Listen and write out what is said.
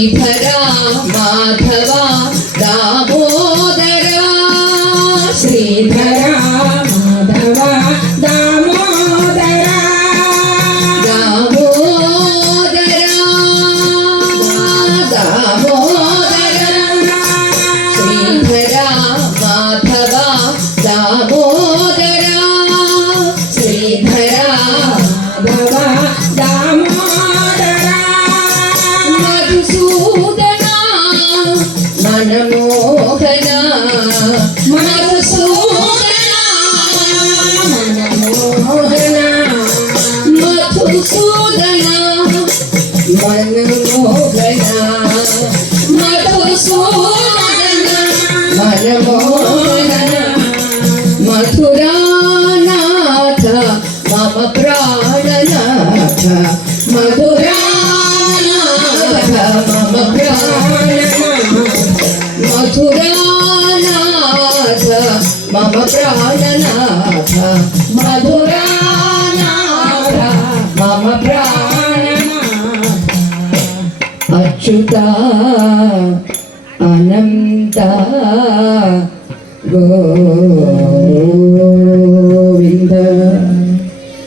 శ్రీధరా మాధవ దామోదరా శ్రీధరా మాధవ దామోదరా దామోదరా దామోదరా శ్రీధరా మాధవ దామోదరా శ్రీధరా మాధవ దామోదరా మధుసూదనా మనమోహన మధుసూదనా మనమోహన మధుసూదనా మనమోహన మధుసూదనా మనమోహన మధురానాథ మమ ప్రాణనాథ మధురానాథ మమ ప్రాణనాథ మధురానాథ మమ ప్రాణనాథ మధురానాథ మమ ప్రాణనాథ అచ్యుత అనంత గోవింద